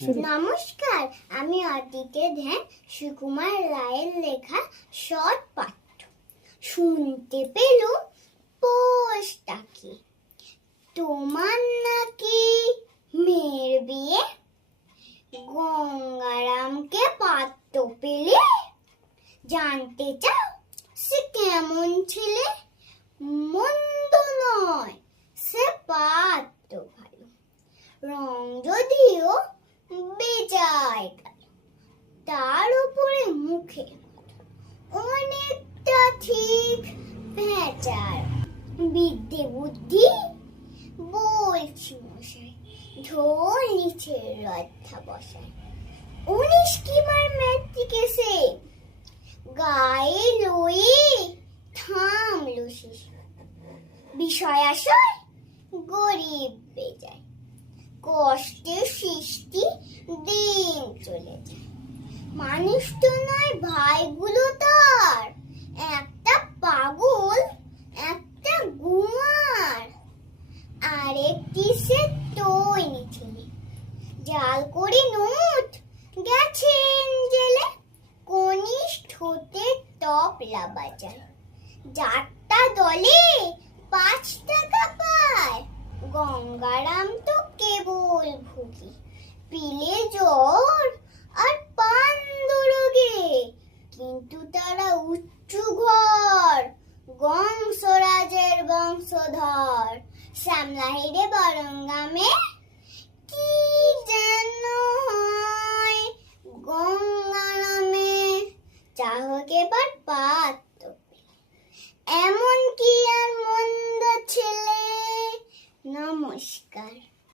নমস্কার, আমি অতীতে ধ্যান সুকুমার রায়ের লেখা শর্ট পাঠ্য। শুনতে পেলুম পোস্টাকে, তোমার নাকি মেয়ের বিয়ে, গঙ্গারামকে পাত্র পেলে, জানতে চাও সে কেমন ছেলে? মন্দ নয়, সে পাত্র ভালো, রং যদিও বেজায় কালো, তার উপরে মুখে অনেকটা ঠিক ভেচার। বিদ্যে বুদ্ধি বলছি মশাই, ঢোল নিচে রথা বসায়। 19 কিমার ম্যাট্রিকে সে গায়ে লয়ে থামলো শিশু, বিষয় আশয় গরিব বেজায়, কষ্টের সৃষ্টি দিন চলে যায়। মানুষ তো নয় ভাইগুলো তার, একটা পাগল একটা গুমার, আরেকটি সে তৈনি ছেলে, জাল করে নোট গেছেন জেলে। কনিষ্ঠ হতে তবলা বাজায়, যাত্রা দলে 5 টাকা পায়। গঙ্গারাম তো কেবল ভুগি, পিলে জ্বর আর পান্ডুরোগে, কিন্তু তারা উচ্চ ঘর, বংশরাজের বংশধর। শ্যামলাহিড়ে বরঙ্গামে